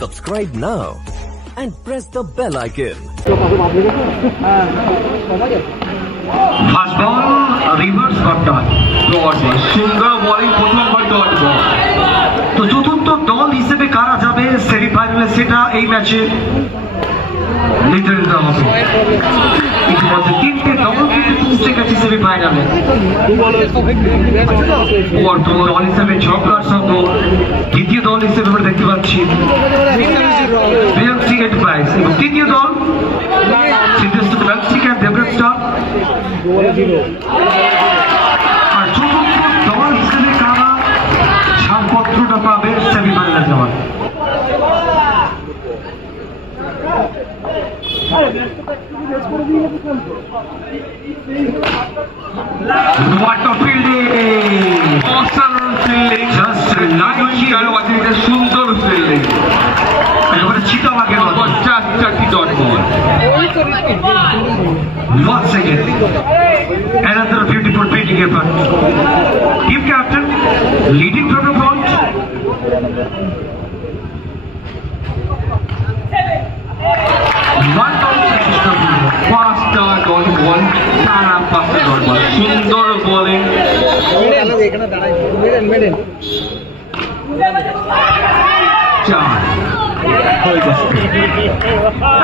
Subscribe now and press the bell icon. Fast ball, reverse got done. সুন্দর bowling প্রথমবার dot ball. তো চতুর্থ দল হিসেবে কারা যাবে সেমিফাইনালে সেটা এই ম্যাচে নির্ধারিত হবে। ইতিমধ্যে তিনটে দল কিন্তু পৌঁছে গেছে সেমিফাইনালে। প্রথম দল হিসেবে ঝগড়ার সঙ্গ, দ্বিতীয় দল হিসেবে আমরা দেখতে পাচ্ছি বিএমসি এন্টারপ্রাইজ এবং তৃতীয় দল Siddheshwar magic and Debraj star. আর চতুর্থ দল হিসেবে কারা ছাড়পত্রটা পাবে সেমিফাইনালে যাওয়ার। What a fielding! Awesome fielding! Just like a সুন্দর fielding. একেবারে চিতাবাঘের মতো। 4টি dot ball. Once again, another beautiful fielding effort. Team captain leading from the front. One down system, faster dot ball, tara faster dot ball. সুন্দর bowling. চার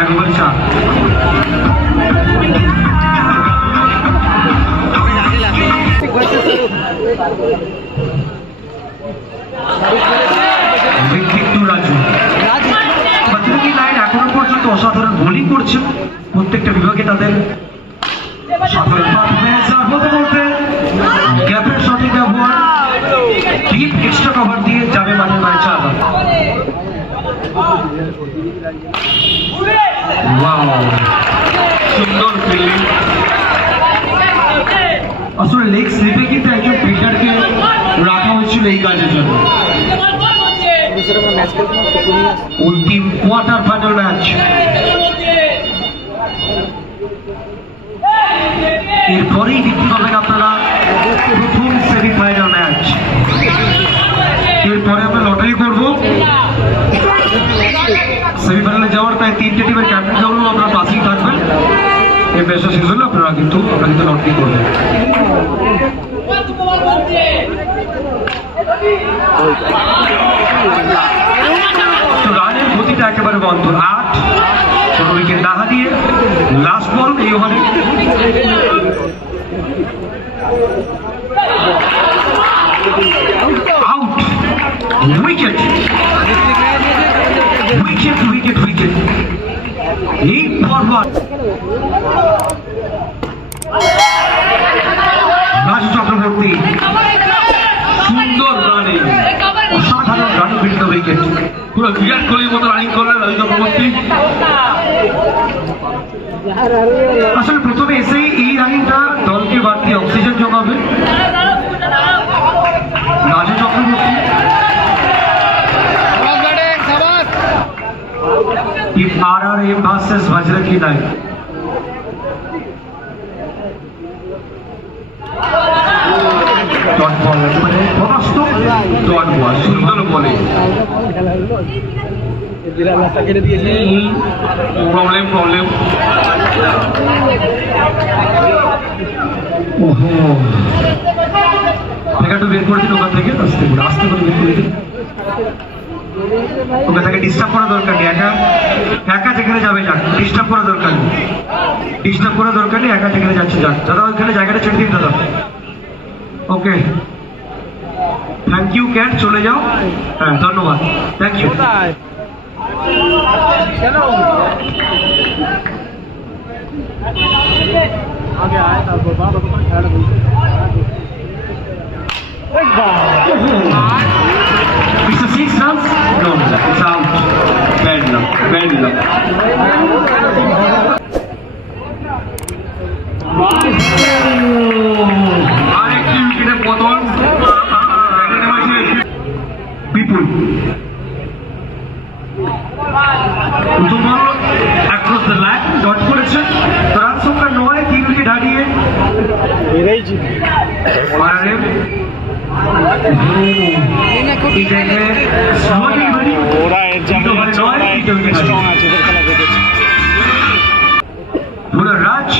একবার চার। এখনো পর্যন্ত অসাধারণ বোলিং করছেন প্রত্যেকটা বিভাগে। তাদের সাধারণ বলতে বলতে গ্যাপের সঠিক ব্যবহার, ডিপ এক্সট্রা কভার দিয়ে যাবে মাঝে মাঝে চার। সুন্দর ফিল্ডিং। আসলে লেগ স্লিপে কিন্তু একজন ফিল্ডারকে রাখা হয়েছিল এই কাজের জন্য। অন্তিম কোয়ার্টার ফাইনাল ম্যাচ। এরপরেই দেখতে পাবেন আপনারা প্রথম সেমিফাইনাল ম্যাচ। এরপরে আমরা লটারি করব। সেমিফাইনালে যাওয়ার প্রায় 3টে টিমের ক্যাপ্টেন হলেও আপনারা পাশেই থাকবেন। এই ম্যাচটা শেষ হলে আপনারা কিন্তু লটারি করবেন। রানের গতিটা একেবারে বন্ধ। 8 কোনো উইকেট না হারিয়ে লাস্ট বল এই ওভারে। Out, wicket wicket wicket wicket. এই ফরওয়ার্ড রাজু চক্রবর্তী সুন্দর রানে, অসাধারণ রানে বিরুদ্ধ উইকেট। পুরো বিরাট কোহলির মতো রানিং করলেন রাজু চক্রবর্তী। আসলে প্রথমে এসেই এই রানিংটা দলকে বাড়তি অক্সিজেন যোগাবে। Raju Chakraborty if RRA versus Vajraki Nine. Dot ball, মানে সমস্ত ডট বল, সুন্দর বলে। প্রবলেম ওহো, টাকাটা বের করে দিন ওখান থেকে। আস্তে করে বের করে দিন। ওকে তাকে ডিস্টার্ব করা দরকার নেই। একা যেখানে যাবে যাক, ডিস্টার্ব করা দরকার নেই। একা যেখানে যাচ্ছে যাক। দাদা ওইখানে জায়গাটা ছেড়ে দিন দাদা। ওকে, থ্যাংক ইউ ক্যাট, চলে যাও। হ্যাঁ ধন্যবাদ, thank you. It's a 6 runs? No, it's out. Bad luck. আরেকটি উইকেটের পতন বিপুল। প্রথম বল অ্যাক্রস দ্য লাইন ডট করেছেন। রান সংখ্যা 9, 3 উইকেট হারিয়ে ওরা এর যাবে স্ট্রং আছে এদের খেলা দেখেছি। রাজ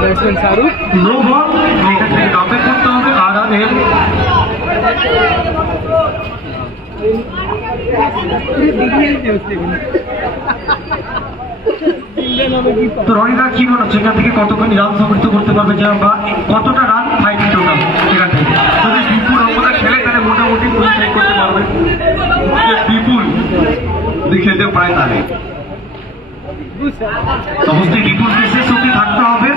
ব্যাটসম্যান শাহরুখ নো বল, এখান থেকে কাপে করতে হবে RRL। তো রনিদা কি মনে হচ্ছে এখান থেকে কতখানি রান সমৃদ্ধ করতে পারবে যে বা কতটা রান ফাইটিং টোটাল এখান থেকে? যদি বিপুল অবস্থা খেলে তাহলে মোটামুটি কোয়ালিফাই করতে পারবে। বিপুল যদি খেলতে পারে তাহলে অবশ্যই বিপুলকে শেষ অব্দি থাকতে হবে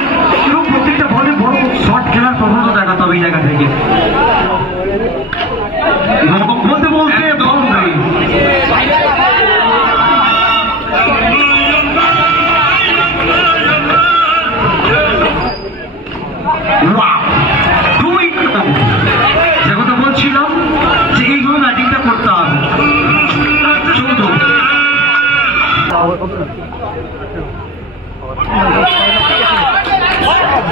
এবং প্রত্যেকটা বলে বড় শট খেলার প্রবণতা দেখাতে হবে এই জায়গা থেকে। বলতে বলতে বাউন্ডারি, যে কথা বলছিলাম যে এইভাবে ব্যাটিংটা করতে হবে।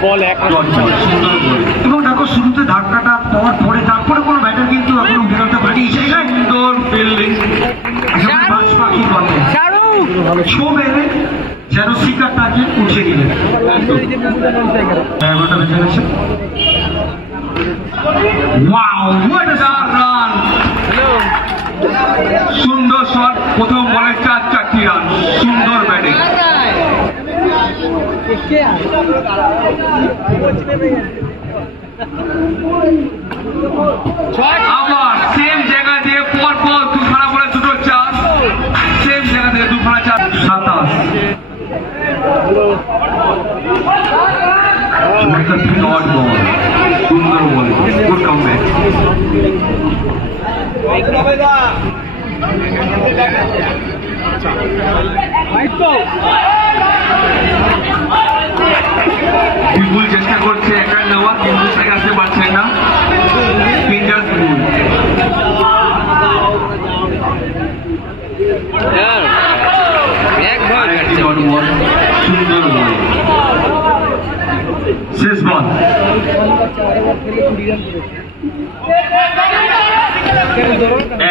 বল এক এবং দেখো শুরুতে ধাক্কাটা পাওয়ার পরে তারপরে কোনো ব্যাটার কিন্তু এখন উঠে আসতে পারেনি। সুন্দর ফিল্ডিং, বাজ পাখি বলে ছো মেরে যেন শিকারটাকে উঠিয়ে দিলেন। 11টা বেজে গেছে। Wow, what a run! সুন্দর শট, প্রথম বলে 4টি রান, সুন্দর ব্যাটিং। আবার সেম জায়গা দিয়ে পর পর দুখানা বলে দুটো চার, সেম জায়গা থেকে দুখানা চার, 27। সুন্দর বল, গুড কামব্যাক। বিপুল চেষ্টা করছে একা নেওয়া, কিন্তু সে আসতে পারছে না। ফিঙ্গার ফুল সুন্দর বল, শেষ বল।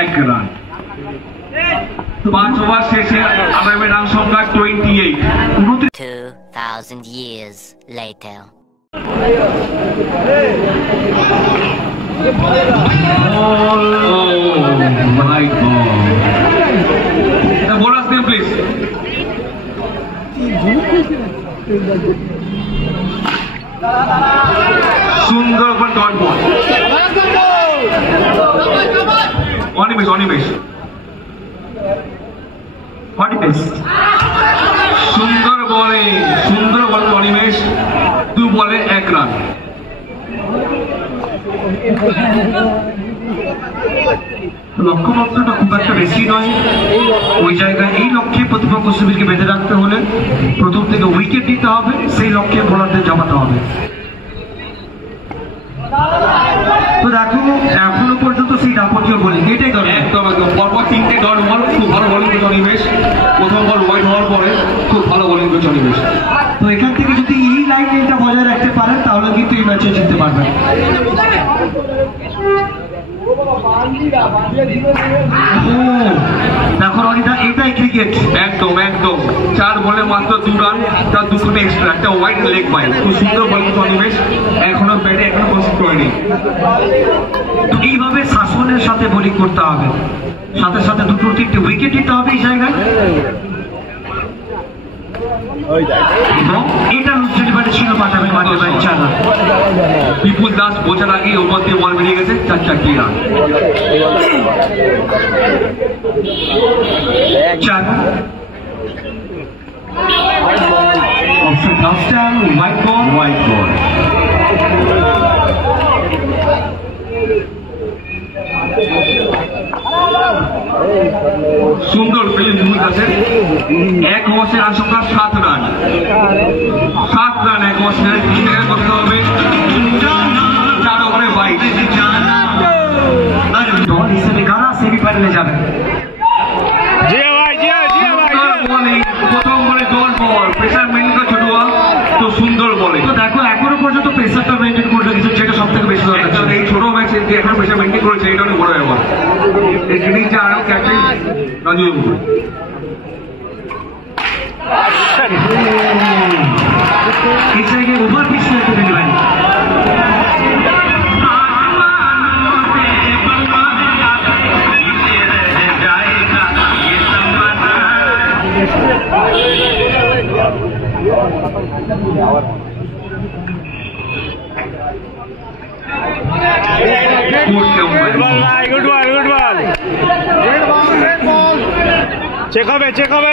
1 রান। 5 ওভার শেষে আগামী রান সংখ্যা 28। 2,000 years later. My God. The bonus name, please. সুন্দর ওপর ডট বল, অনিমেষ সুন্দর বলে, সুন্দর বল অনিমেষ, 2 বলে 1 রান। লক্ষ্যমাত্রাটা খুব একটা বেশি নয় ওই জায়গায়। এই লক্ষ্যে প্রতিপক্ষ শিবিরকে বেঁধে রাখতে হলে প্রথম থেকে উইকেট দিতে হবে, সেই লক্ষ্যে বোলারদের জমাতে হবে। তো দেখো এখনো পর্যন্ত সেই যাবতীয় বোলিং এটাই দরকার। একদম একদম পরপর 3টে ডট বল, খুব ভালো বোলিং করছে অনিমেষ। প্রথম বল ওয়াইড হওয়ার পরে খুব ভালো বোলিং করছে অনিমেষ। তো এখান থেকে যদি এই লাইনটা বজায় রাখতে পারেন তাহলে কিন্তু এই ম্যাচে জিততে পারবেন। দেখো রনিদা, এটাই ক্রিকেট। একদম একদম 4 বলে মাত্র 2 রান, তার 2 এক্সট্রা, একটা ওয়াইড লেগ বাইট। খুব সুন্দর বল কিন্তু অনিমেষ, এখনো ব্যাটে এখনো কনসিস্ট হয়নি। তো এইভাবে শাসনের সাথে বোলিং করতে হবে, সাথে সাথে 2-3টে উইকেট দিতে হবে এই জায়গায়। এবং এটা লুজ ডেলিভারি ছিল পাঠাবে মাঠে বাইরে 4 রান। বিপুল দাস বোঝার আগে ওপর দিয়ে বল বেরিয়ে গেছে, 4টি রান। 4 option কাস্টাল, white ball. সুন্দর ফিল্ডিং বিপুল দাসের। 1 ওভারে রান সংখ্যা 7 রান। 7 রান 1 ওভারে করতে হবে। 4 ওভারে 22। দল হিসেবে কারা সেমিফাইনালে যাবে? প্রথম বলে ডট বল, প্রেসার মেনটেন ছোটুয়া, তো সুন্দর বলে। তো দেখো এখনো পর্যন্ত প্রেসারটা মেনটেন করে রেখেছে, যেটা ইনিংসটা আরো ক্যাপ্টেন রাজু इस तरह के ओवर पिच लेते थे भाई গুড বল চেক হবে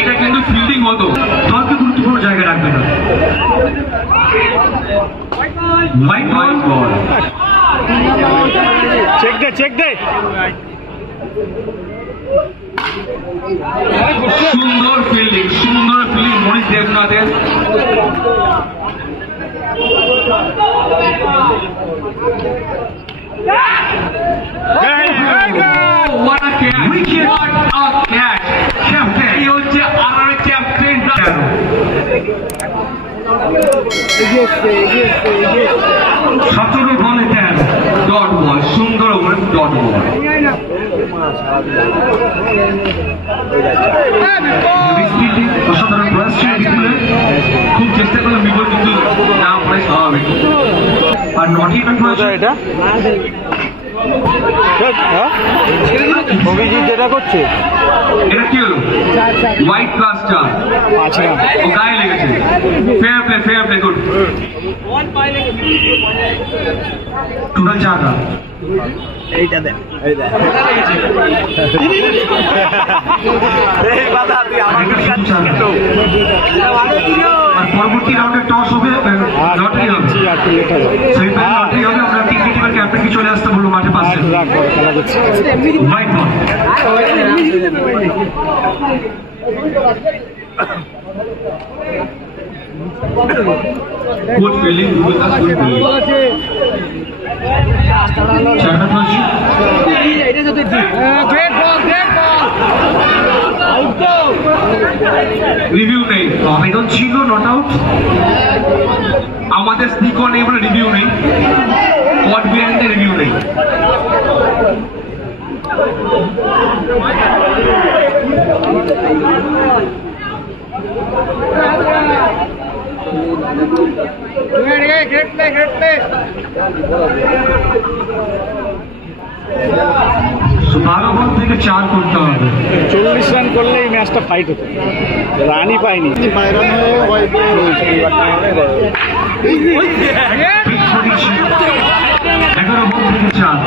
এটা কিন্তু ফিল্ডিং হতো দলকে গুরুত্বপূর্ণ জায়গায় রাখবে না হোয়াইট বল চেক দে সুন্দর ফিল্ডিং মনীষ দেবনাথের What a catch! What a catch! Captain! He হচ্ছে আরআর ক্যাপ্টেন সতেরো বলে 10 ডট বল সুন্দর ওভার ডট বল অসাধারণ প্রয়াস ছিল বিপুলের খুব চেষ্টা করলাম বিপুল কিন্তু না প্রায় স্বাভাবিক আর নটি এটা অভিজিৎ যেটা করছে এটা কি হলো হোয়াইট প্লাস 4 ও গায়ে লেগেছে fair play good total 4 run এইটা দেখ আর পরবর্তী রাউন্ডে টস হবে লটারি হবে সেমিফাইনাল লটারি হবে আমরা তিন টিমের ক্যাপ্টেনকে চলে আসতে বলবো মাঠে পাশে white ball good fielding review নেই আবেদন ছিল নট আউট আমাদের স্পিকার নেই বলে রিভিউ নেই কট বিহাইন্ড রিভিউ নেই বারো বল থেকে 4 করতে হবে 40 রান করলে এই ম্যাচটা ফাইট হতো রানই পাইনি এগারো বল থেকে 4